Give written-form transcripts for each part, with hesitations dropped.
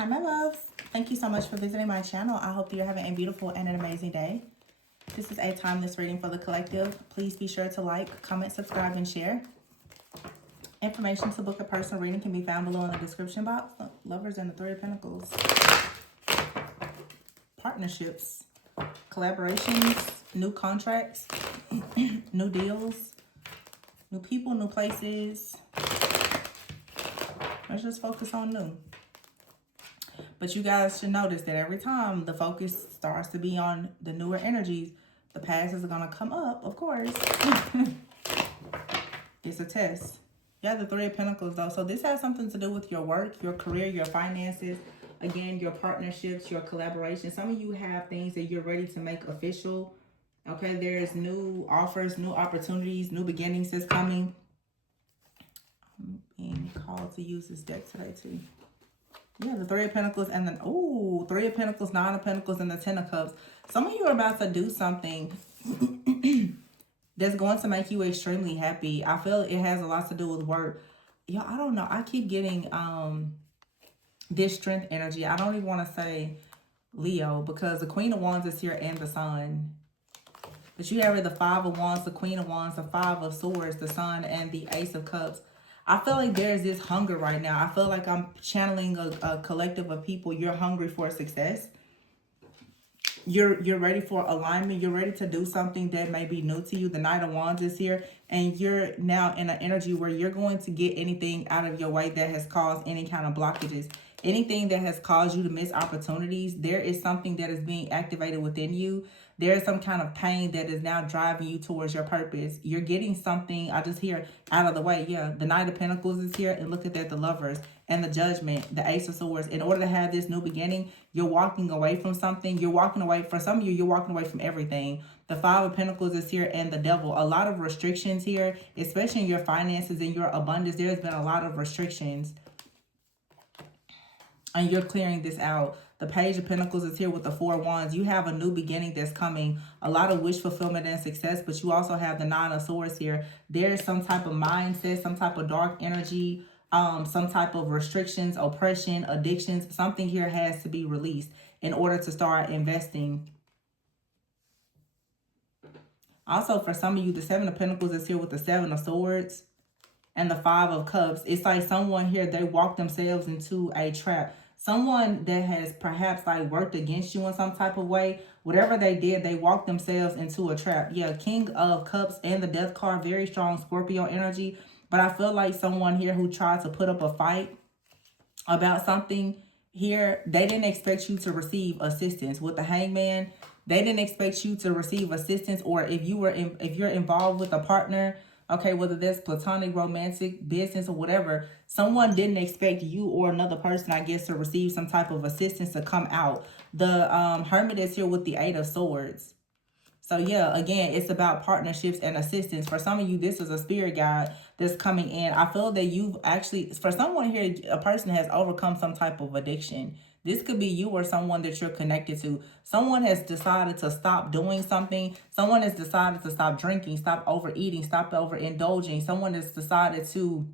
Hi, my loves. Thank you so much for visiting my channel. I hope you're having a beautiful and an amazing day. This is a timeless reading for the collective. Please be sure to like, comment, subscribe, and share. Information to book a personal reading can be found below in the description box. Lovers and the Three of Pentacles. Partnerships, collaborations, new contracts, new deals, new people, new places. Let's just focus on new. But you guys should notice that every time the focus starts to be on the newer energies, the past is going to come up, of course. It's a test. You have the Three of Pentacles, though. So this has something to do with your work, your career, your finances. Again, your partnerships, your collaboration. Some of you have things that you're ready to make official. Okay, there's new offers, new opportunities, new beginnings that's coming. I'm being called to use this deck today, too. Yeah, the Three of Pentacles and then, ooh, Three of Pentacles, Nine of Pentacles, and the Ten of Cups. Some of you are about to do something that's going to make you extremely happy. I feel it has a lot to do with work. Yo, I don't know. I keep getting this strength energy. I don't even want to say Leo because the Queen of Wands is here and the Sun. But you have the Five of Wands, the Queen of Wands, the Five of Swords, the Sun, and the Ace of Cups. I feel like there's this hunger right now. I feel like I'm channeling a collective of people. You're hungry for success. You're ready for alignment. You're ready to do something that may be new to you. The Knight of Wands is here. And you're now in an energy where you're going to get anything out of your way that has caused any kind of blockages. Anything that has caused you to miss opportunities. There is something that is being activated within you. There is some kind of pain that is now driving you towards your purpose. You're getting something, I just hear, out of the way. Yeah, the Knight of Pentacles is here. And look at that, the Lovers and the Judgment, the Ace of Swords. In order to have this new beginning, you're walking away from something. You're walking away, for some of you, you're walking away from everything. The Five of Pentacles is here and the Devil. A lot of restrictions here, especially in your finances and your abundance. There's been a lot of restrictions. And you're clearing this out. The Page of Pentacles is here with the Four of Wands. You have a new beginning that's coming. A lot of wish fulfillment and success. But you also have the Nine of Swords here. There's some type of mindset, some type of dark energy, some type of restrictions, oppression, addictions. Something here has to be released in order to start investing. Also, for some of you, the Seven of Pentacles is here with the Seven of Swords and the Five of Cups. It's like someone here, they walked themselves into a trap. Someone that has perhaps like worked against you in some type of way. Whatever they did, they walked themselves into a trap. Yeah, King of Cups and the Death card, very strong Scorpio energy. But I feel like someone here who tried to put up a fight about something here, they didn't expect you to receive assistance. With the Hangman, they didn't expect you to receive assistance. Or if you're involved with a partner, okay, whether that's platonic, romantic, business, or whatever, someone didn't expect you or another person, I guess, to receive some type of assistance to come out. The Hermit is here with the Eight of Swords. So yeah, again, it's about partnerships and assistance. For some of you, this is a spirit guide that's coming in. I feel that you've actually, for someone here, a person has overcome some type of addiction. This could be you or someone that you're connected to. Someone has decided to stop doing something. Someone has decided to stop drinking, stop overeating, stop overindulging. Someone has decided to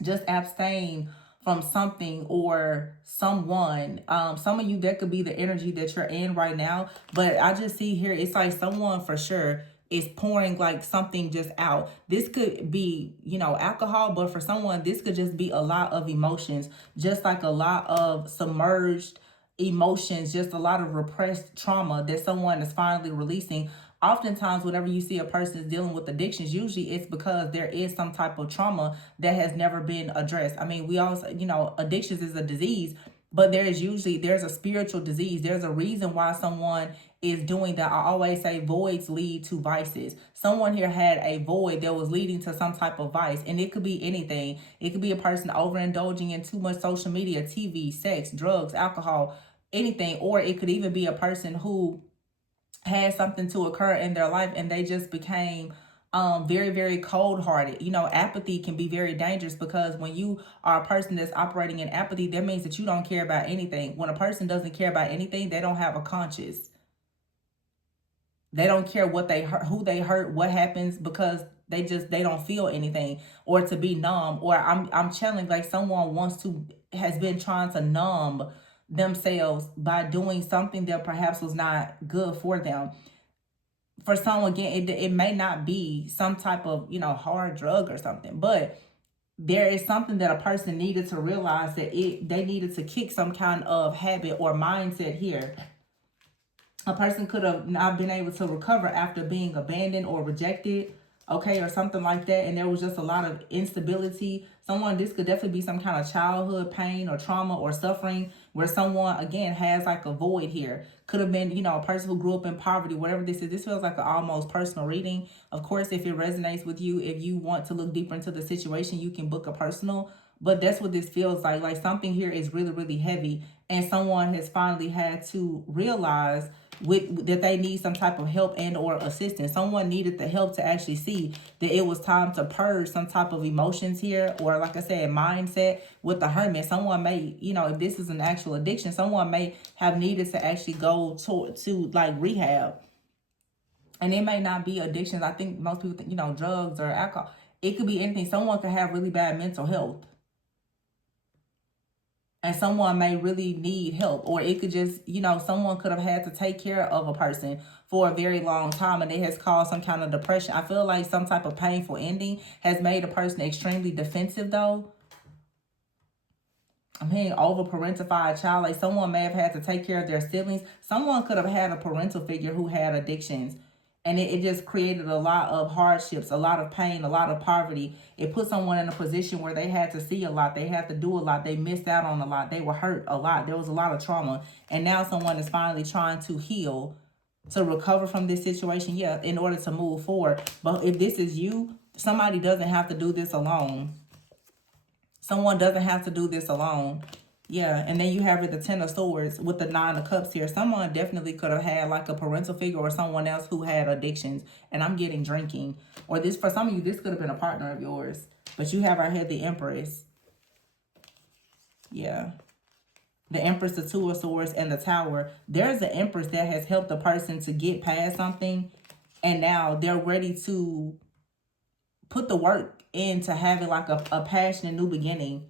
just abstain from something or someone. Some of you, that could be the energy that you're in right now. But I just see here, it's like someone for sure is pouring like something just out. This could be, you know, alcohol, but for someone, this could just be a lot of emotions, just like a lot of submerged emotions, just a lot of repressed trauma that someone is finally releasing. Oftentimes, whenever you see a person is dealing with addictions, usually it's because there is some type of trauma that has never been addressed. I mean, we also, you know, addictions is a disease, but there's a spiritual disease. There's a reason why someone is doing that. I always say voids lead to vices. Someone here had a void that was leading to some type of vice, and it could be anything. It could be a person overindulging in too much social media, TV, sex, drugs, alcohol, anything. Or it could even be a person who had something to occur in their life and they just became very, very cold-hearted. You know, apathy can be very dangerous because when you are a person that's operating in apathy, that means that you don't care about anything. When a person doesn't care about anything, they don't have a conscience. They don't care what they hurt, who they hurt, what happens, because they don't feel anything, or to be numb, or I'm channeling like someone has been trying to numb themselves by doing something that perhaps was not good for them. For someone, again, it may not be some type of, hard drug or something, but there is something that a person needed to realize, that they needed to kick some kind of habit or mindset here. A person could have not been able to recover after being abandoned or rejected, okay, or something like that, and there was just a lot of instability. This could definitely be some kind of childhood pain or trauma or suffering, where someone, again, has like a void here. Could have been, a person who grew up in poverty, whatever this is. This feels like an almost personal reading. Of course, if it resonates with you, if you want to look deeper into the situation, you can book a personal. But that's what this feels like. Like something here is really, really heavy, and someone has finally had to realize that they need some type of help and or assistance. Someone needed the help to actually see that it was time to purge some type of emotions here, or like I said, mindset with the hermit. Someone may, if this is an actual addiction, someone may have needed to actually go to like rehab. And it may not be addictions. I think most people think, drugs or alcohol. It could be anything. Someone could have really bad mental health, and someone may really need help, or it could just, someone could have had to take care of a person for a very long time, and it has caused some kind of depression. I feel like some type of painful ending has made a person extremely defensive, though. I'm hearing over parentified child, like someone may have had to take care of their siblings. Someone could have had a parental figure who had addictions, and it just created a lot of hardships, a lot of pain, a lot of poverty. It put someone in a position where they had to see a lot, they had to do a lot, they missed out on a lot, they were hurt a lot, there was a lot of trauma. And now someone is finally trying to heal, to recover from this situation, yeah, in order to move forward. But if this is you, somebody doesn't have to do this alone. Someone doesn't have to do this alone. Yeah, and then you have the Ten of Swords with the Nine of Cups here. Someone definitely could have had like a parental figure or someone else who had addictions. And I'm getting drinking. Or this, for some of you, this could have been a partner of yours. But you have right here the Empress. Yeah. The Empress, the Two of Swords, and the Tower. There's an Empress that has helped a person to get past something. And now they're ready to put the work into having like a passionate new beginning.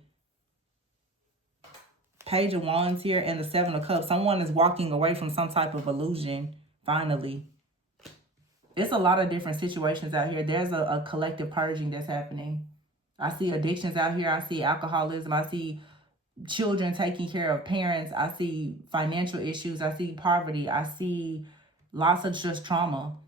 Page of Wands here and the Seven of Cups. Someone is walking away from some type of illusion, finally. It's a lot of different situations out here. There's a collective purging that's happening. I see addictions out here. I see alcoholism. I see children taking care of parents. I see financial issues. I see poverty. I see lots of just trauma.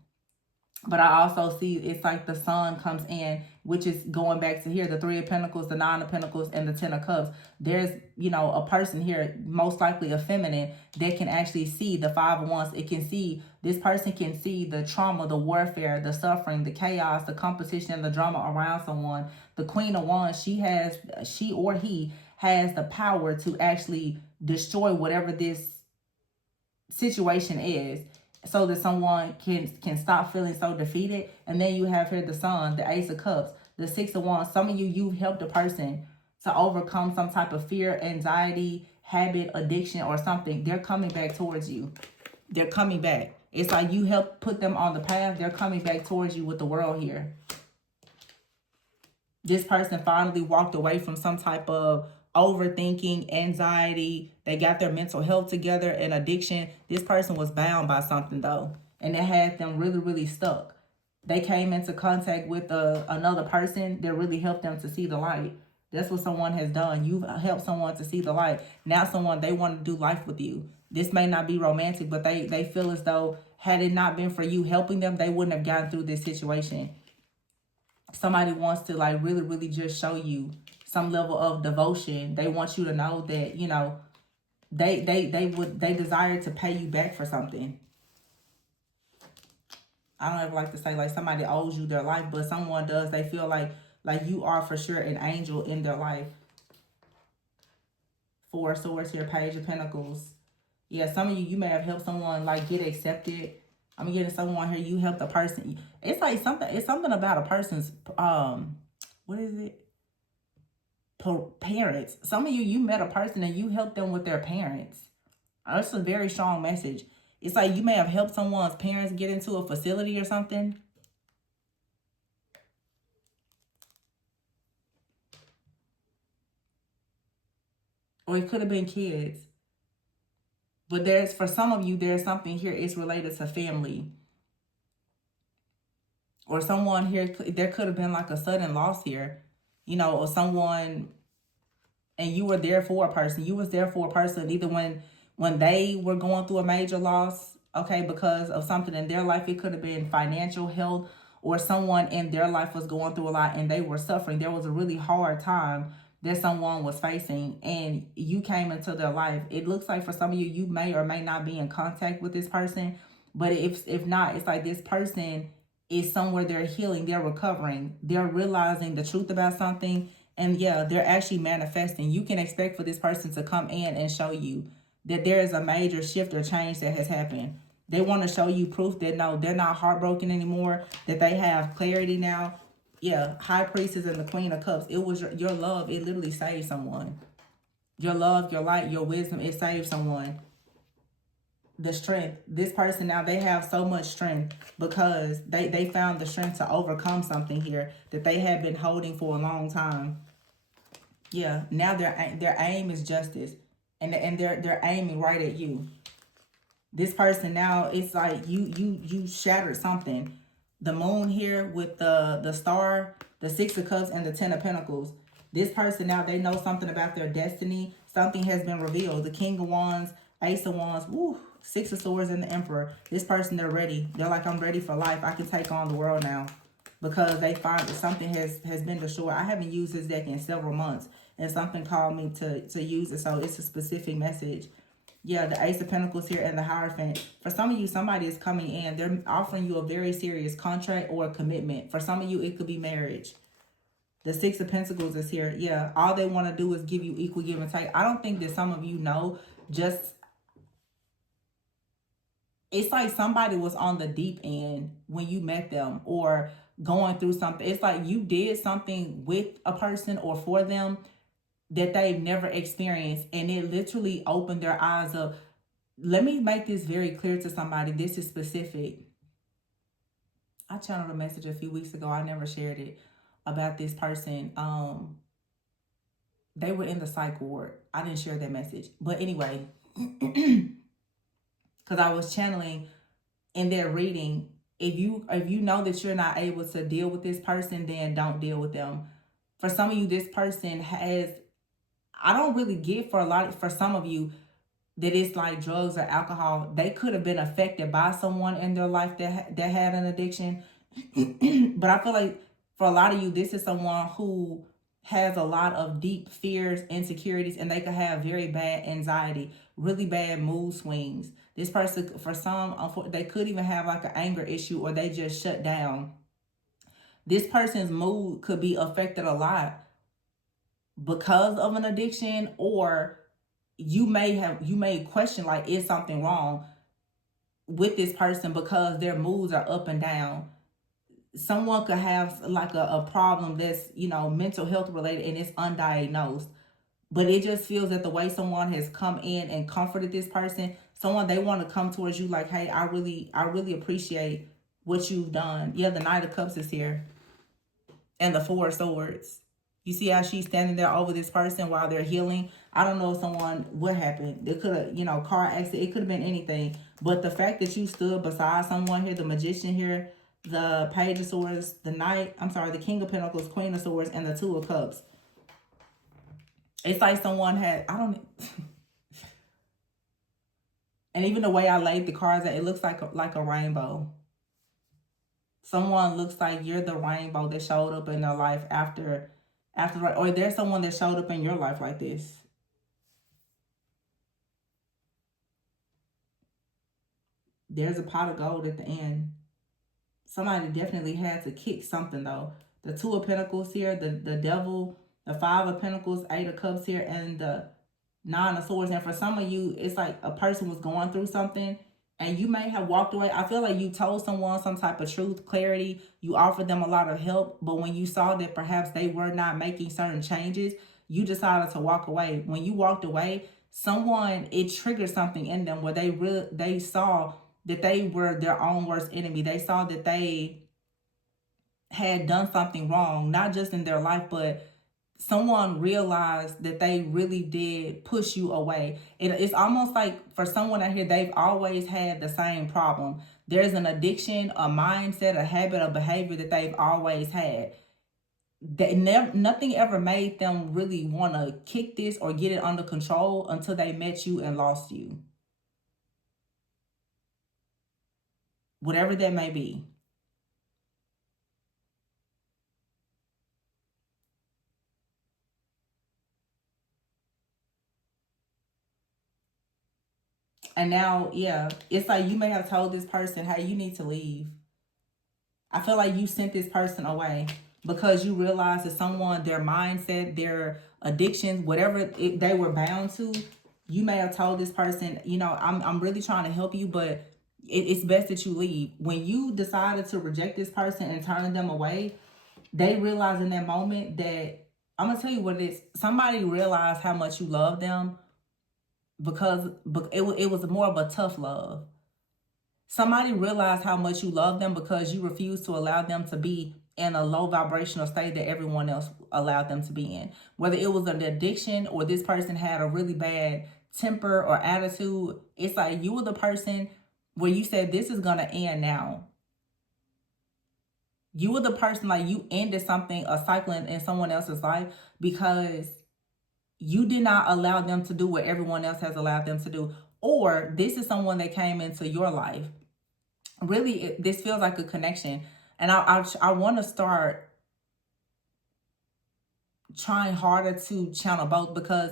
But I also see it's like the sun comes in, which is going back to here, the Three of Pentacles, the Nine of Pentacles, and the Ten of Cups. There's, a person here, most likely a feminine, that can actually see the Five of Wands. This person can see the trauma, the warfare, the suffering, the chaos, the competition, and the drama around someone. The Queen of Wands, she or he has the power to actually destroy whatever this situation is, so that someone can stop feeling so defeated. And then you have here the Sun, the Ace of Cups, the Six of Wands. Some of you've helped a person to overcome some type of fear, anxiety, habit, addiction, or something. They're coming back towards you. They're coming back. It's like you helped put them on the path. They're coming back towards you with the World here. This person finally walked away from some type of overthinking, anxiety. They got their mental health together, and addiction. This person was bound by something, though, and it had them really, really stuck. They came into contact with another person that really helped them to see the light. That's what someone has done. You've helped someone to see the light. Now they want to do life with you. This may not be romantic, but they feel as though had it not been for you helping them, they wouldn't have gotten through this situation. Somebody wants to like really, really just show you some level of devotion. They want you to know that, they desire to pay you back for something. I don't ever like to say like somebody owes you their life, but someone does. They feel like you are for sure an angel in their life. Four of Swords here, Page of Pentacles. Yeah, some of you may have helped someone like get accepted. I'm getting someone here, you helped a person. It's like something about a person's, what is it? Parents. Some of you met a person and you helped them with their parents. That's a very strong message. It's like you may have helped someone's parents get into a facility or something. or it could have been kids. But there's, for some of you, there's something here, it's related to family. Or someone here, there could have been like a sudden loss here, you know, or someone, and you were there for a person. You was there for a person either when they were going through a major loss, okay, because of something in their life. It could have been financial health, or someone in their life was going through a lot and they were suffering. There was a really hard time that someone was facing, and you came into their life. It looks like for some of you, you may or may not be in contact with this person, but if not, it's like this person is somewhere, they're healing, they're recovering, they're realizing the truth about something, and yeah, they're actually manifesting. You can expect for this person to come in and show you that there is a major shift or change that has happened. They want to show you proof that no, they're not heartbroken anymore, that they have clarity now. Yeah, High Priestess and the Queen of Cups. It was your love. It literally saved someone. Your love, your light, your wisdom, it saved someone. The strength. This person now, they have so much strength because they found the strength to overcome something here that they had been holding for a long time. Yeah, now their aim is justice, and they're aiming right at you. This person now, it's like you shattered something. The moon here with the star, the Six of Cups, and the Ten of Pentacles. This person now, they know something about their destiny. Something has been revealed. The King of Wands, Ace of Wands, woo, Six of Swords, and the Emperor. This person, they're ready. They're like, I'm ready for life. I can take on the world now. Because they find that something has been destroyed. I haven't used this deck in several months, and something called me to use it. So it's a specific message. Yeah, the Ace of Pentacles here and the Hierophant. For some of you, somebody is coming in. They're offering you a very serious contract or a commitment. For some of you, it could be marriage. The Six of Pentacles is here. Yeah, all they want to do is give you equal give and take. I don't think that some of you know, just, it's like somebody was on the deep end when you met them, or going through something. It's like you did something with a person or for them that they've never experienced, and it literally opened their eyes up. Let me make this very clear to somebody. This is specific. I channeled a message a few weeks ago. I never shared it, about this person. They were in the psych ward. I didn't share that message. But anyway, because I was channeling in their reading, if you know that you're not able to deal with this person, then don't deal with them. For some of you, this person has, I don't really get, for some of you, that it's like drugs or alcohol. They could have been affected by someone in their life that had an addiction. But I feel like for a lot of you, this is someone who has a lot of deep fears, insecurities, and they could have very bad anxiety, really bad mood swings. This person, for some, they could even have like an anger issue, or they just shut down. This person's mood could be affected a lot because of an addiction, or you may question, like, is something wrong with this person because their moods are up and down. Someone could have like a problem that's, mental health related, and it's undiagnosed, but it just feels that the way someone has come in and comforted this person, someone, they want to come towards you like, hey, I really appreciate what you've done. Yeah, the Knight of Cups is here, and the Four of Swords. You see how she's standing there over this person while they're healing. I don't know if what happened. It could have, car accident. It could have been anything. But the fact that you stood beside someone here, the Magician here, the Page of Swords, the King of Pentacles, Queen of Swords, and the Two of Cups. It's like someone had, I don't, and even the way I laid the cards, it looks like a rainbow. Someone looks like you're the rainbow that showed up in their life after, or there's someone that showed up in your life like this. There's a pot of gold at the end. Somebody definitely had to kick something though. The Two of Pentacles here, the Devil, the Five of Pentacles, Eight of Cups here, and the Nine of Swords. And for some of you, it's like a person was going through something and you may have walked away. I feel like you told someone some type of truth, clarity. You offered them a lot of help. But when you saw that perhaps they were not making certain changes, you decided to walk away. When you walked away, it triggered something in them where they saw that they were their own worst enemy. They saw that they had done something wrong, not just in their life, but someone realized that they really did push you away. It's almost like for someone out here, they've always had the same problem. There's an addiction, a mindset, a habit, a behavior that they've always had. They never, nothing ever made them really want to kick this or get it under control until they met you and lost you, whatever that may be. And now, yeah, it's like you may have told this person, hey, you need to leave. I feel like you sent this person away because you realize that someone, their mindset, their addictions, whatever they were bound to, you may have told this person, I'm really trying to help you, but it's best that you leave. When you decided to reject this person and turn them away, they realize in that moment that, I'm gonna tell you what it is. Somebody realized how much you love them because it was more of a tough love. Somebody realized how much you love them because you refuse to allow them to be in a low vibrational state that everyone else allowed them to be in. Whether it was an addiction or this person had a really bad temper or attitude, it's like you were the person where you said, this is going to end now. You were the person, like, you ended something, a cycle in someone else's life because you did not allow them to do what everyone else has allowed them to do. Or this is someone that came into your life. Really, this feels like a connection. And I want to start trying harder to channel both, because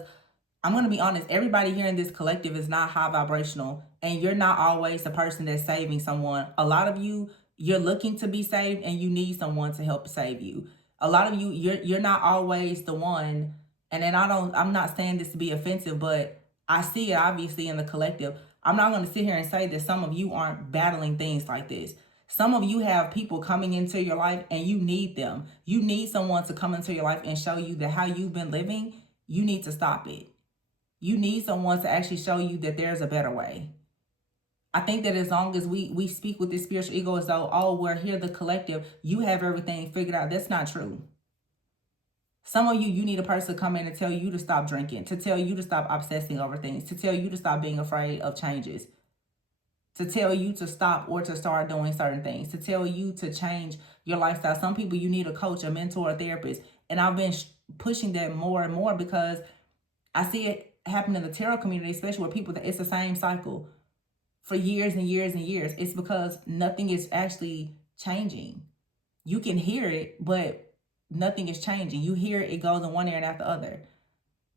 I'm going to be honest, everybody here in this collective is not high vibrational, and you're not always the person that's saving someone. A lot of you, you're looking to be saved and you need someone to help save you. A lot of you, you're not always the one. And then I'm not saying this to be offensive, but I see it obviously in the collective. I'm not going to sit here and say that some of you aren't battling things like this. Some of you have people coming into your life and you need them. You need someone to come into your life and show you that how you've been living, you need to stop it. You need someone to actually show you that there's a better way. I think that as long as we speak with this spiritual ego as though, oh, we're here, the collective, you have everything figured out. That's not true. Some of you need a person to come in and tell you to stop drinking, to tell you to stop obsessing over things, to tell you to stop being afraid of changes, to tell you to stop or to start doing certain things, to tell you to change your lifestyle. Some people, you need a coach, a mentor, a therapist. And I've been pushing that more and more because I see it happen in the tarot community, especially where people, it's the same cycle for years and years and years. It's because nothing is actually changing. You can hear it, but nothing is changing. You hear it, it goes in one ear and out the other.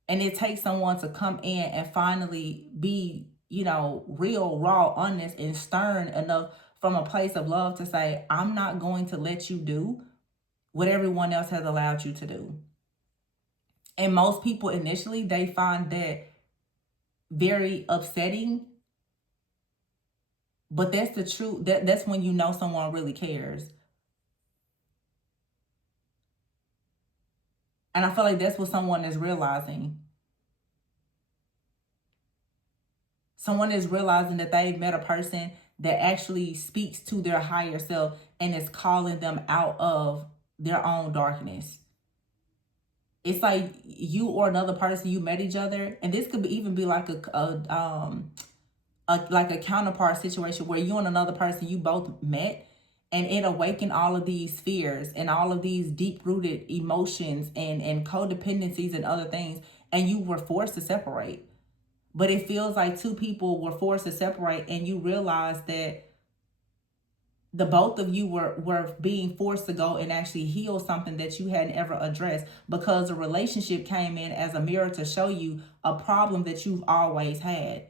And it takes someone to come in and finally be, real, raw, honest, and stern enough from a place of love to say, I'm not going to let you do what everyone else has allowed you to do. And most people initially, they find that very upsetting, but that's the truth. That's when you know someone really cares. And I feel like that's what someone is realizing. Someone is realizing that they've met a person that actually speaks to their higher self and is calling them out of their own darkness. It's like you or another person, you met each other, and this could even be like like a counterpart situation where you and another person, you both met, and it awakened all of these fears and all of these deep-rooted emotions and codependencies and other things, and you were forced to separate. But it feels like two people were forced to separate, and you realize that the both of you were being forced to go and actually heal something that you hadn't ever addressed, because the relationship came in as a mirror to show you a problem that you've always had.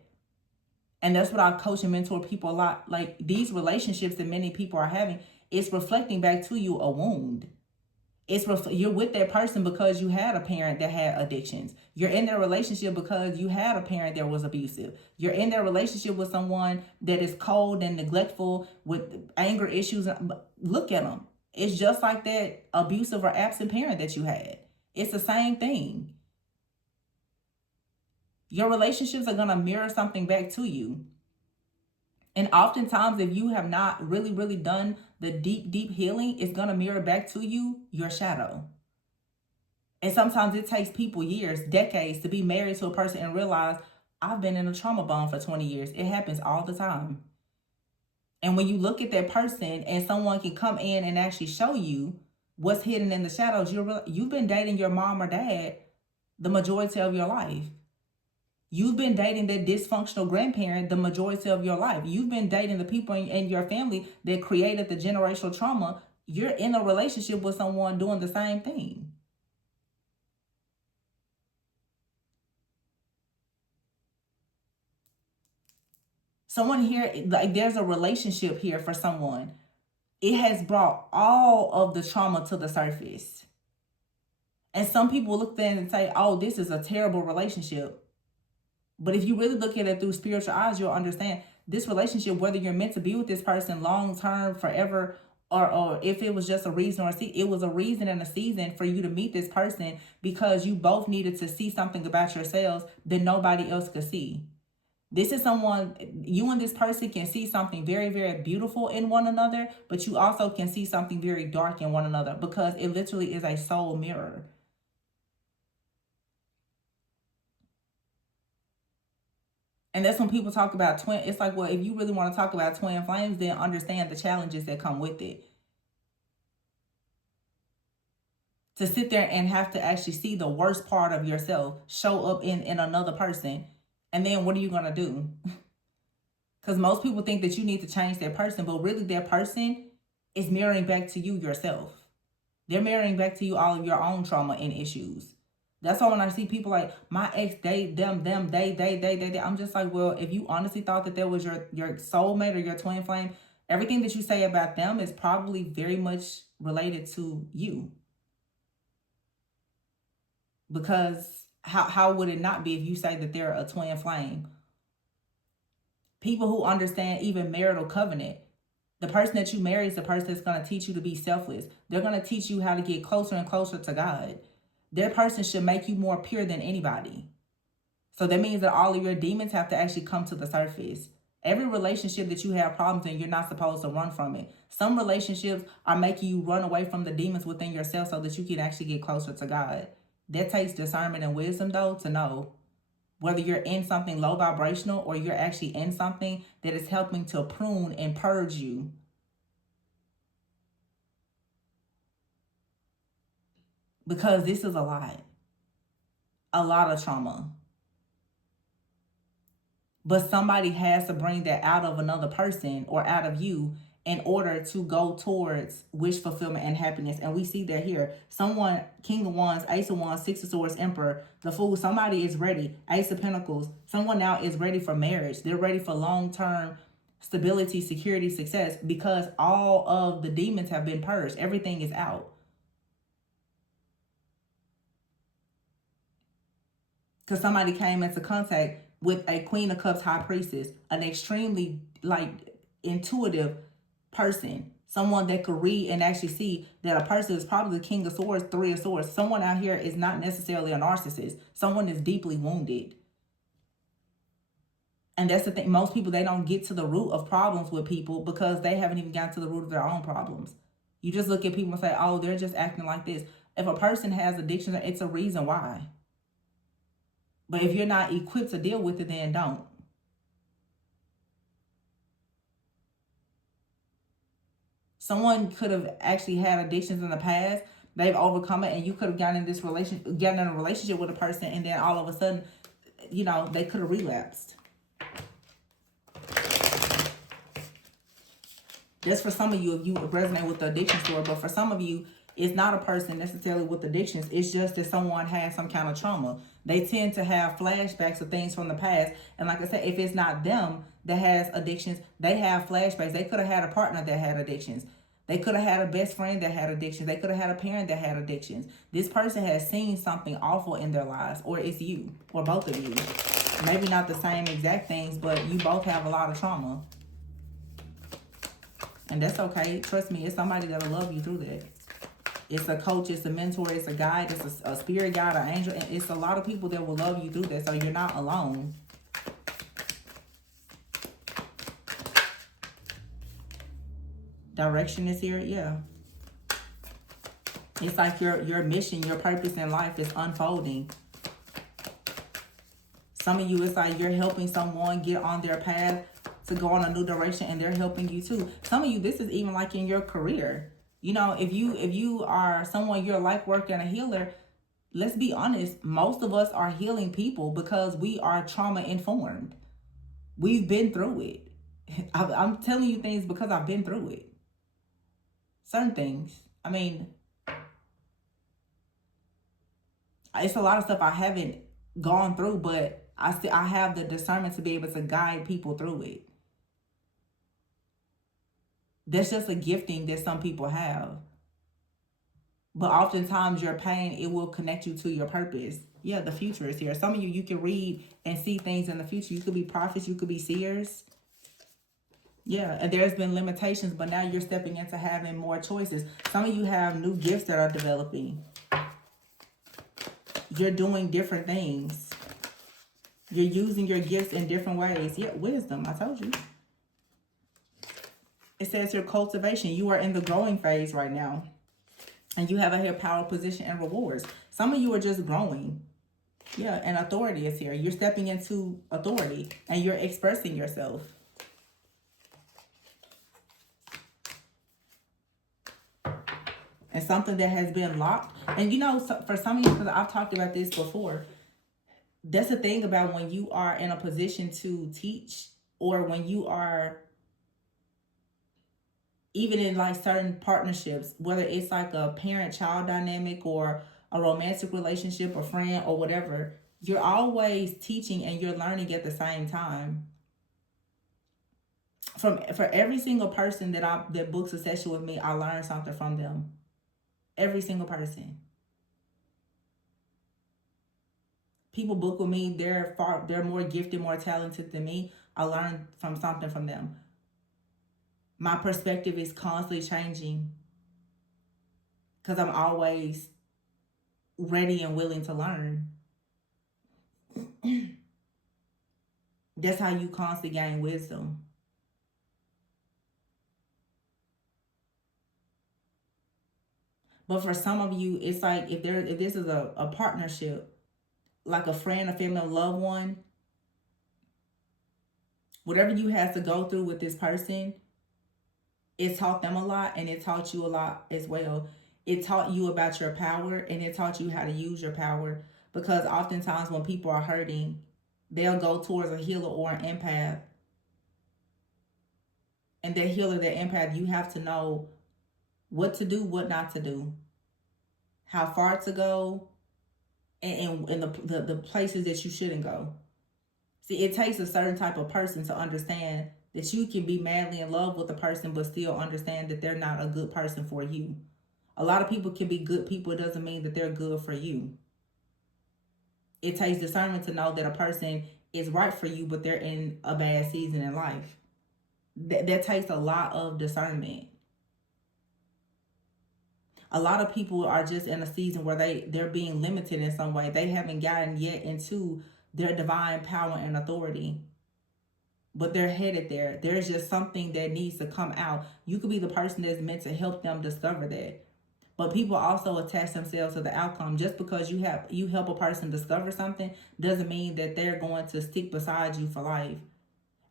And that's what I coach and mentor people a lot. Like, these relationships that many people are having, it's reflecting back to you a wound. You're with that person because you had a parent that had addictions. You're in that relationship because you had a parent that was abusive. You're in that relationship with someone that is cold and neglectful with anger issues. Look at them. It's just like that abusive or absent parent that you had. It's the same thing. Your relationships are going to mirror something back to you. And oftentimes, if you have not really, really done the deep, deep healing, it's going to mirror back to you your shadow. And sometimes it takes people years, decades to be married to a person and realize I've been in a trauma bond for 20 years. It happens all the time. And when you look at that person and someone can come in and actually show you what's hidden in the shadows, you've been dating your mom or dad the majority of your life. You've been dating that dysfunctional grandparent the majority of your life. You've been dating the people in your family that created the generational trauma. You're in a relationship with someone doing the same thing. Someone here, like there's a relationship here for someone. It has brought all of the trauma to the surface. And some people look at it and say, oh, this is a terrible relationship. But if you really look at it through spiritual eyes, you'll understand this relationship, whether you're meant to be with this person long term, forever, or if it was just a reason or it was a reason and a season for you to meet this person because you both needed to see something about yourselves that nobody else could see. This is someone, you and this person can see something very, very beautiful in one another, but you also can see something very dark in one another because it literally is a soul mirror. And that's when people talk about twin. It's like, well, if you really want to talk about twin flames, then understand the challenges that come with it. To sit there and have to actually see the worst part of yourself show up in another person. And then what are you going to do? Because most people think that you need to change that person, but really that person is mirroring back to you yourself. They're mirroring back to you all of your own trauma and issues. That's why when I see people like my ex, they, them, they, I'm just like, well, if you honestly thought that was your soulmate or your twin flame, everything that you say about them is probably very much related to you. Because how would it not be if you say that they're a twin flame? People who understand even marital covenant, the person that you marry is the person that's going to teach you to be selfless. They're going to teach you how to get closer and closer to God. Their person should make you more pure than anybody. So that means that all of your demons have to actually come to the surface. Every relationship that you have problems in, you're not supposed to run from it. Some relationships are making you run away from the demons within yourself so that you can actually get closer to God. That takes discernment and wisdom, though, to know whether you're in something low vibrational or you're actually in something that is helping to prune and purge you. Because this is a lot of trauma. But somebody has to bring that out of another person or out of you in order to go towards wish fulfillment and happiness. And we see that here. Someone, King of Wands, Ace of Wands, Six of Swords, Emperor, the Fool. Somebody is ready. Ace of Pentacles. Someone now is ready for marriage. They're ready for long-term stability, security, success because all of the demons have been purged. Everything is out. Because somebody came into contact with a Queen of Cups High Priestess, an extremely intuitive person, someone that could read and actually see that a person is probably the King of Swords, Three of Swords. Someone out here is not necessarily a narcissist. Someone is deeply wounded. And that's the thing. Most people, they don't get to the root of problems with people because they haven't even gotten to the root of their own problems. You just look at people and say, oh, they're just acting like this. If a person has addiction, it's a reason why. But if you're not equipped to deal with it, then don't. Someone could have actually had addictions in the past. They've overcome it, and you could have gotten in a relationship with a person, and then all of a sudden, they could have relapsed. That's for some of you if you resonate with the addiction story, but for some of you, it's not a person necessarily with addictions. It's just that someone has some kind of trauma. They tend to have flashbacks of things from the past. And like I said, if it's not them that has addictions, they have flashbacks. They could have had a partner that had addictions. They could have had a best friend that had addictions. They could have had a parent that had addictions. This person has seen something awful in their lives, or it's you, or both of you. Maybe not the same exact things, but you both have a lot of trauma. And that's okay. Trust me, it's somebody that'll love you through that. It's a coach, it's a mentor, it's a guide, it's a spirit guide, an angel. And it's a lot of people that will love you through that. So you're not alone. Direction is here, yeah. It's like your mission, your purpose in life is unfolding. Some of you, it's like you're helping someone get on their path to go on a new direction, and they're helping you too. Some of you, this is even like in your career. You know, if you are someone, you're a light worker and a healer, let's be honest, most of us are healing people because we are trauma informed. We've been through it. I'm telling you things because I've been through it. Certain things. I mean, it's a lot of stuff I haven't gone through, but I have the discernment to be able to guide people through it. That's just a gifting that some people have. But oftentimes your pain, it will connect you to your purpose. Yeah, the future is here. Some of you can read and see things in the future. You could be prophets, you could be seers. Yeah, and there's been limitations, but now you're stepping into having more choices. Some of you have new gifts that are developing. You're doing different things. You're using your gifts in different ways. Yeah, wisdom, I told you. It says your cultivation. You are in the growing phase right now. And you have a here power, position, and rewards. Some of you are just growing. Yeah, and authority is here. You're stepping into authority and you're expressing yourself. And something that has been locked. And you know, for some of you, because I've talked about this before, that's the thing about when you are in a position to teach, or when you are even in like certain partnerships, whether it's like a parent-child dynamic or a romantic relationship, a friend or whatever, you're always teaching and you're learning at the same time. For every single person that books a session with me, I learn something from them. Every single person. People book with me, they're more gifted, more talented than me. I learn from something from them. My perspective is constantly changing because I'm always ready and willing to learn. That's how you constantly gain wisdom. But for some of you, it's like if this is a partnership, like a friend, a family, a loved one, whatever you have to go through with this person, it taught them a lot, and it taught you a lot as well. It taught you about your power, and it taught you how to use your power. Because oftentimes when people are hurting, they'll go towards a healer or an empath. And that healer, that empath, you have to know what to do, what not to do, how far to go, and the places that you shouldn't go. See, it takes a certain type of person to understand that you can be madly in love with a person but still understand that they're not a good person for you. A lot of people can be good people. It doesn't mean that they're good for you. It takes discernment to know that a person is right for you, but they're in a bad season in life. That takes a lot of discernment. A lot of people are just in a season where they're being limited in some way. They haven't gotten yet into their divine power and authority, but they're headed there. There's just something that needs to come out. You could be the person that's meant to help them discover that. But people also attach themselves to the outcome. Just because you help a person discover something doesn't mean that they're going to stick beside you for life.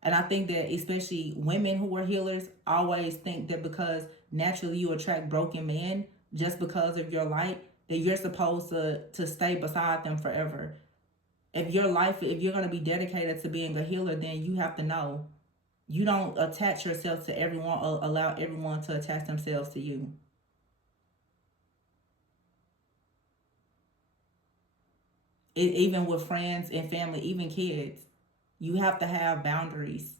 And I think that especially women who are healers always think that because naturally you attract broken men just because of your light, that you're supposed to stay beside them forever. If you're going to be dedicated to being a healer, then you have to know you don't attach yourself to everyone or allow everyone to attach themselves to you. Even with friends and family, even kids, you have to have boundaries.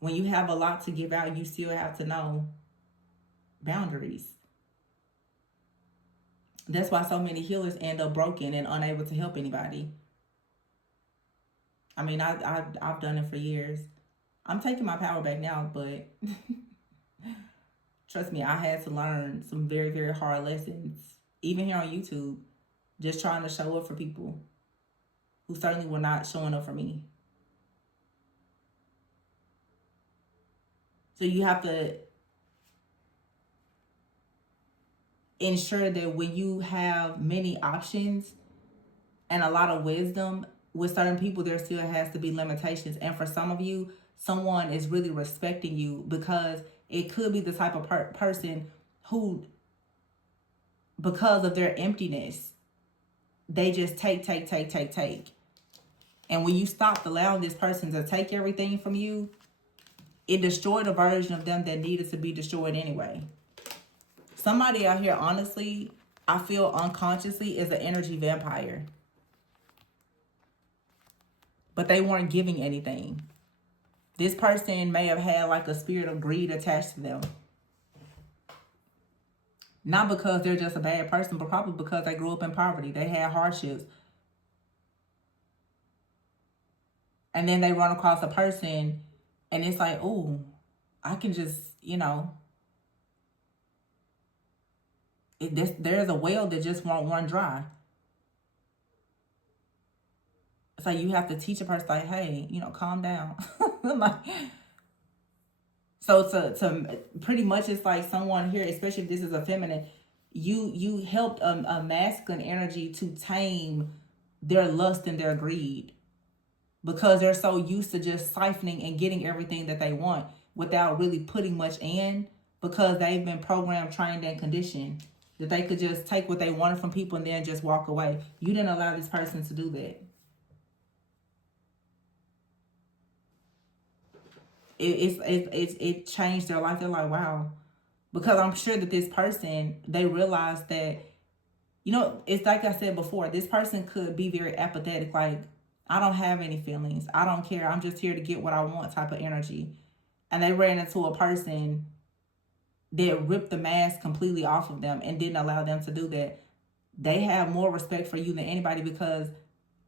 When you have a lot to give out, you still have to know boundaries. That's why so many healers end up broken and unable to help anybody. I mean, I've done it for years. I'm taking my power back now, but trust me, I had to learn some very, very hard lessons, even here on YouTube, just trying to show up for people who certainly were not showing up for me. So you have to, ensure that when you have many options and a lot of wisdom, with certain people there still has to be limitations. And for some of you, someone is really respecting you because it could be the type of person who, because of their emptiness, they just take. And when you stopped allowing this person to take everything from you, it destroyed a version of them that needed to be destroyed anyway. Somebody out here, honestly, I feel unconsciously is an energy vampire. But they weren't giving anything. This person may have had like a spirit of greed attached to them. Not because they're just a bad person, but probably because they grew up in poverty. They had hardships. And then they run across a person and it's like, oh, I can just, there's a well that just won't run dry. It's like you have to teach a person like, hey, calm down. Like, so to pretty much it's like someone here, especially if this is a feminine, you helped a masculine energy to tame their lust and their greed because they're so used to just siphoning and getting everything that they want without really putting much in, because they've been programmed, trained, and conditioned that they could just take what they wanted from people and then just walk away. You didn't allow this person to do that. It changed their life. They're like, wow. Because I'm sure that this person, they realized that, it's like I said before, this person could be very apathetic, like, I don't have any feelings, I don't care, I'm just here to get what I want type of energy. And they ran into a person that ripped the mask completely off of them and didn't allow them to do that. They have more respect for you than anybody, because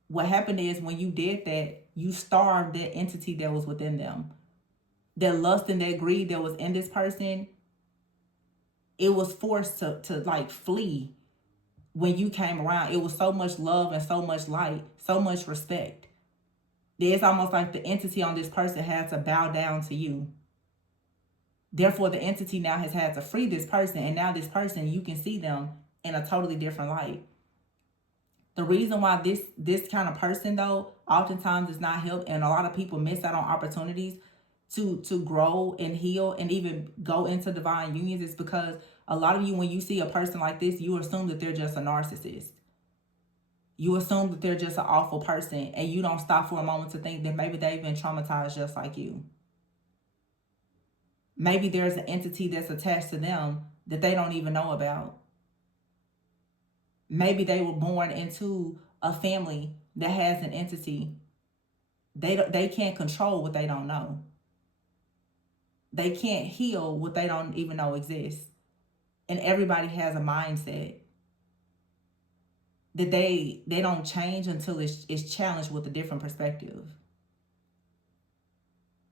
what happened is when you did that, you starved that entity that was within them. That lust and that greed that was in this person, it was forced to like flee when you came around. It was so much love and so much light, so much respect. It's almost like the entity on this person had to bow down to you. Therefore, the entity now has had to free this person, and now this person, you can see them in a totally different light. The reason why this kind of person, though, oftentimes is not helped, and a lot of people miss out on opportunities to grow and heal and even go into divine unions, is because a lot of you, when you see a person like this, you assume that they're just a narcissist. You assume that they're just an awful person, and you don't stop for a moment to think that maybe they've been traumatized just like you. Maybe there's an entity that's attached to them that they don't even know about. Maybe they were born into a family that has an entity. They can't control what they don't know. They can't heal what they don't even know exists. And everybody has a mindset that they don't change until it's challenged with a different perspective.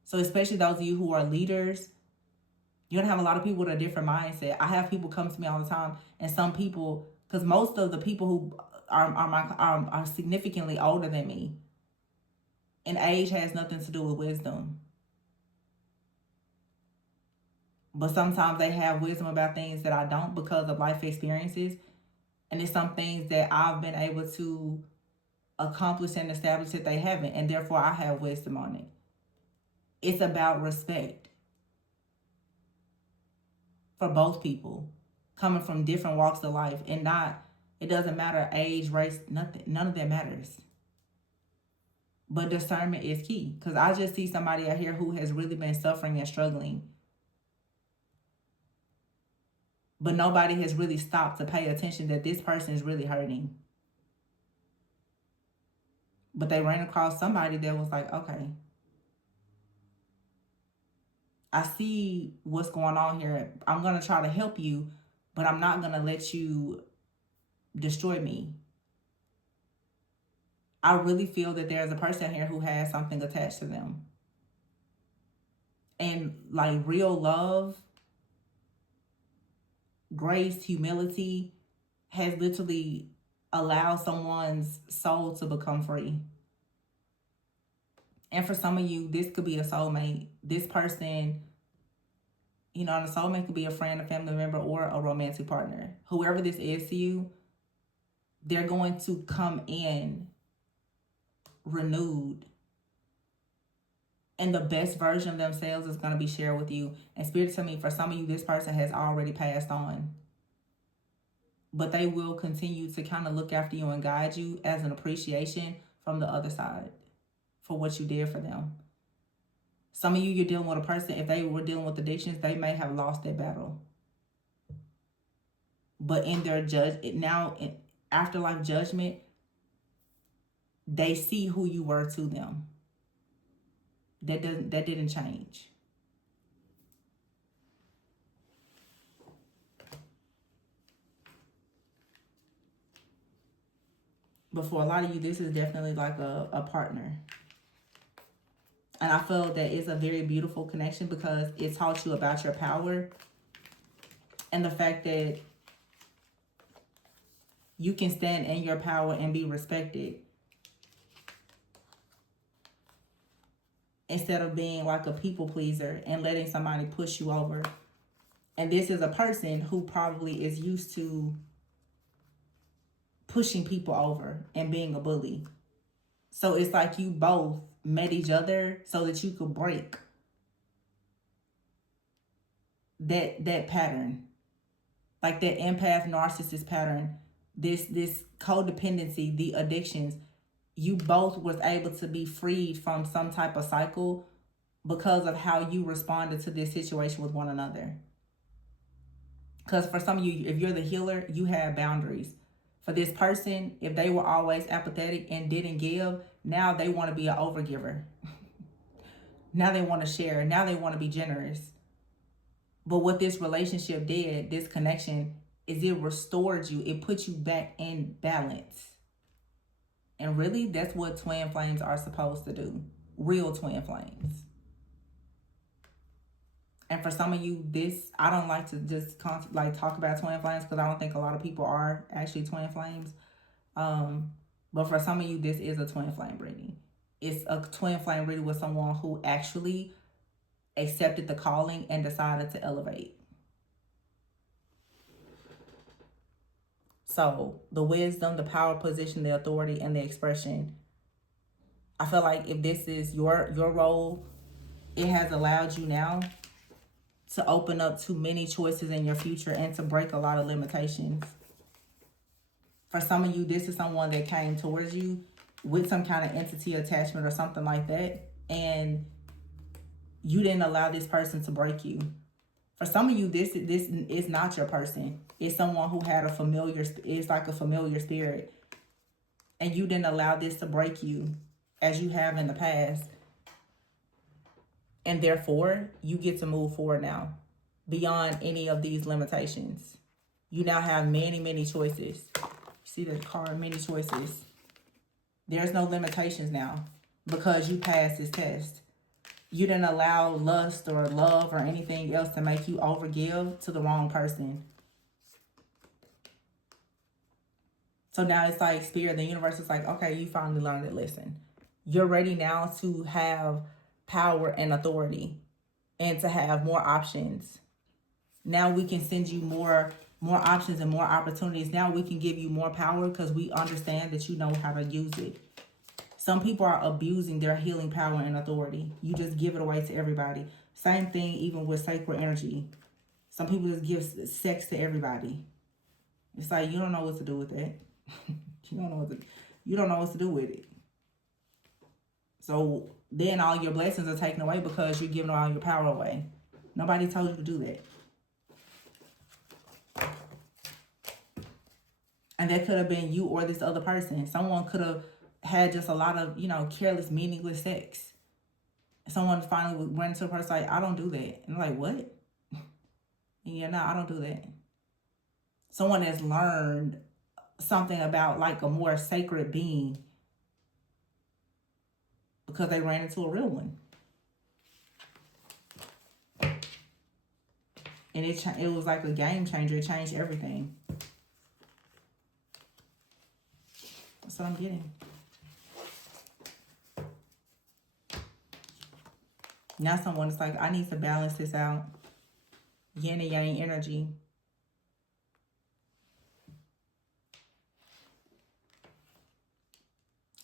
So especially those of you who are leaders, you're gonna have a lot of people with a different mindset. I have people come to me all the time, and some people, because most of the people who are significantly older than me, and age has nothing to do with wisdom. But sometimes they have wisdom about things that I don't, because of life experiences. And it's some things that I've been able to accomplish and establish that they haven't. And therefore I have wisdom on it. It's about respect for both people coming from different walks of life, and it doesn't matter age, race, nothing. None of that matters. But discernment is key, because I just see somebody out here who has really been suffering and struggling, but nobody has really stopped to pay attention that this person is really hurting. But they ran across somebody that was like, okay, I see what's going on here. I'm going to try to help you, but I'm not going to let you destroy me. I really feel that there's a person here who has something attached to them. And like real love, grace, humility has literally allowed someone's soul to become free. And for some of you, this could be a soulmate. This person You know, and a soulmate could be a friend, a family member, or a romantic partner. Whoever this is to you, they're going to come in renewed. And the best version of themselves is going to be shared with you. And Spirit tell me, for some of you, this person has already passed on. But they will continue to kind of look after you and guide you as an appreciation from the other side for what you did for them. Some of you, you're dealing with a person, if they were dealing with addictions, they may have lost their battle. But in their afterlife judgment, they see who you were to them. That didn't change. But for a lot of you, this is definitely like a partner. And I feel that it's a very beautiful connection because it taught you about your power and the fact that you can stand in your power and be respected instead of being like a people pleaser and letting somebody push you over. And this is a person who probably is used to pushing people over and being a bully. So it's like you both met each other so that you could break that pattern. Like that empath narcissist pattern, this codependency, the addictions, you both was able to be freed from some type of cycle because of how you responded to this situation with one another. Because for some of you, if you're the healer, you have boundaries. For this person, if they were always apathetic and didn't give, now they want to be an overgiver. Now they want to share. Now they want to be generous. But what this relationship did, this connection, is it restored you. It put you back in balance. And really, that's what twin flames are supposed to do. Real twin flames. And for some of you, I don't like to just talk about twin flames because I don't think a lot of people are actually twin flames. But for some of you, this is a twin flame reading. It's a twin flame reading with someone who actually accepted the calling and decided to elevate. So the wisdom, the power, position, the authority, and the expression. I feel like if this is your role, it has allowed you now to open up to many choices in your future and to break a lot of limitations. For some of you, this is someone that came towards you with some kind of entity attachment or something like that, and you didn't allow this person to break you. For some of you, this is not your person. It's someone who had it's like a familiar spirit, and you didn't allow this to break you as you have in the past. And therefore, you get to move forward now beyond any of these limitations. You now have many, many choices. See the card, many choices. There's no limitations now because you passed this test. You didn't allow lust or love or anything else to make you overgive to the wrong person. So now it's like Spirit, the universe is like, okay, you finally learned it. Listen, you're ready now to have power and authority and to have more options. Now we can send you more options and more opportunities. Now we can give you more power because we understand that you know how to use it. Some people are abusing their healing power and authority. You just give it away to everybody. Same thing even with sacred energy. Some people just give sex to everybody. It's like you don't know what to do with that. You don't know what to do with it. So then all your blessings are taken away because you're giving all your power away. Nobody told you to do that. And that could have been you or this other person. Someone could have had just a lot of, careless, meaningless sex. Someone finally went to a person like, I don't do that. And I'm like, what? Yeah, no, I don't do that. Someone has learned something about like a more sacred being because they ran into a real one. And it was like a game changer. It changed everything. That's what I'm getting. Now someone is like, I need to balance this out. Yin and yang energy.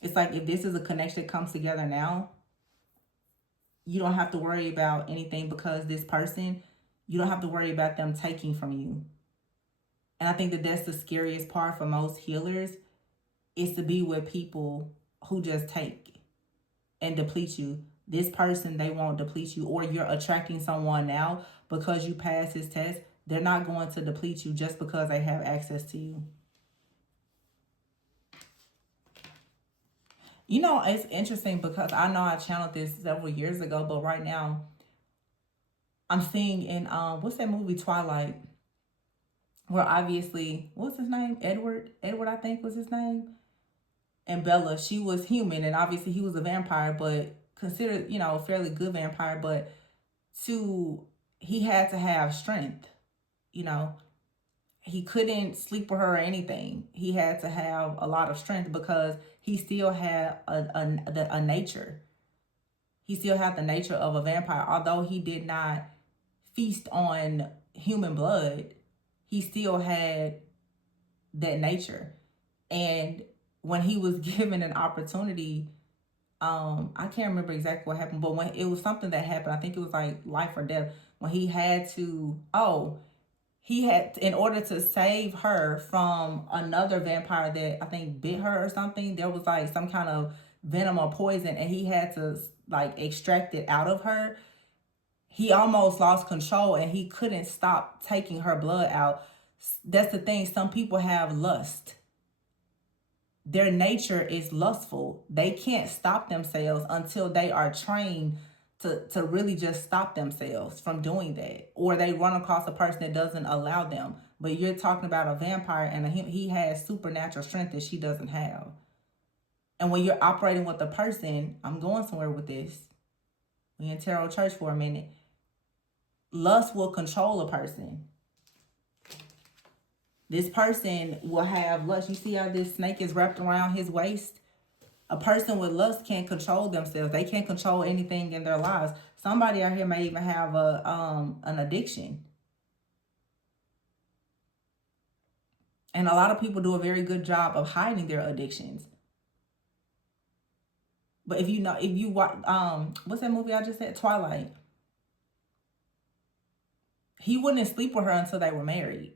It's like if this is a connection that comes together now, you don't have to worry about anything because this person, you don't have to worry about them taking from you. And I think that that's the scariest part for most healers, is to be with people who just take and deplete you. This person, they won't deplete you, or you're attracting someone now because you passed this test. They're not going to deplete you just because they have access to you. You know, it's interesting because I know I channeled this several years ago, but right now I'm seeing in what's that movie, Twilight, where obviously, what's his name? Edward, I think was his name. And Bella, she was human, and obviously he was a vampire, but considered, you know, a fairly good vampire, but he had to have strength, you know. He couldn't sleep with her or anything. He had to have a lot of strength because he still had a nature. He still had the nature of a vampire. Although he did not feast on human blood, he still had that nature. And when he was given an opportunity, I can't remember exactly what happened, but when it was something that happened, I think it was like life or death, when he had to, he had, in order to save her from another vampire that I think bit her or something, there was like some kind of venom or poison, and he had to like extract it out of her. He almost lost control and he couldn't stop taking her blood out. That's the thing. Some people have lust. Their nature is lustful. They can't stop themselves until they are trained to really just stop themselves from doing that. Or they run across a person that doesn't allow them. But you're talking about a vampire, and he has supernatural strength that she doesn't have. And when you're operating with a person, I'm going somewhere with this. We in tarot church for a minute. Lust will control a person. This person will have lust. You see how this snake is wrapped around his waist? A person with lust can't control themselves. They can't control anything in their lives. Somebody out here may even have an addiction. And a lot of people do a very good job of hiding their addictions. But if you watch, what's that movie I just said? Twilight. He wouldn't sleep with her until they were married.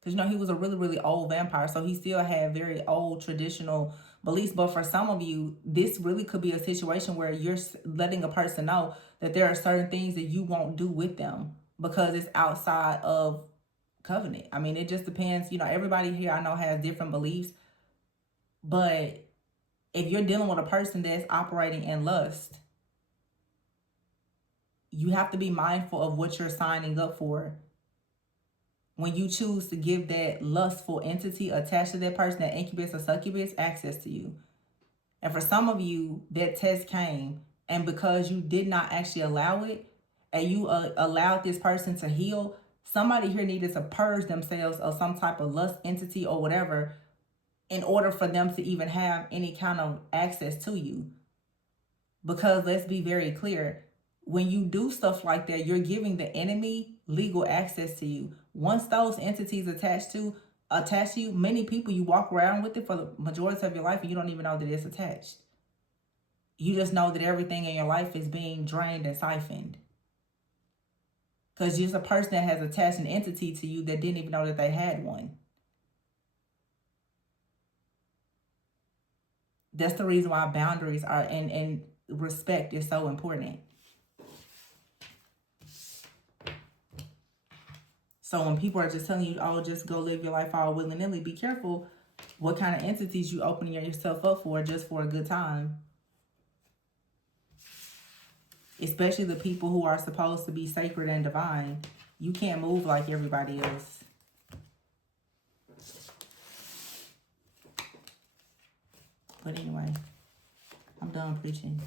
Because, you know, he was a really, really old vampire. So he still had very old traditional beliefs. But for some of you, this really could be a situation where you're letting a person know that there are certain things that you won't do with them because it's outside of covenant. I mean, it just depends. You know, everybody here I know has different beliefs. But if you're dealing with a person that's operating in lust, you have to be mindful of what you're signing up for. When you choose to give that lustful entity attached to that person, that incubus or succubus, access to you. And for some of you, that test came, and because you did not actually allow it, and you allowed this person to heal, somebody here needed to purge themselves of some type of lust entity or whatever in order for them to even have any kind of access to you. Because let's be very clear, when you do stuff like that, you're giving the enemy legal access to you. Once those entities attach to you, many people, you walk around with it for the majority of your life and you don't even know that it's attached. You just know that everything in your life is being drained and siphoned. Because you're just a person that has attached an entity to you that didn't even know that they had one. That's the reason why boundaries are and respect is so important. So when people are just telling you, oh, just go live your life all willy-nilly, be careful what kind of entities you opening yourself up for just for a good time. Especially the people who are supposed to be sacred and divine. You can't move like everybody else. But anyway, I'm done preaching.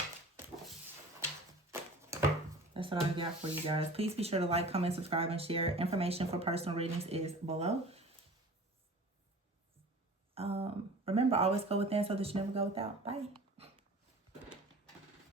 That's what I got for you guys. Please be sure to like, comment, subscribe, and share. Information for personal readings is below. Remember, always go within so that you never go without. Bye.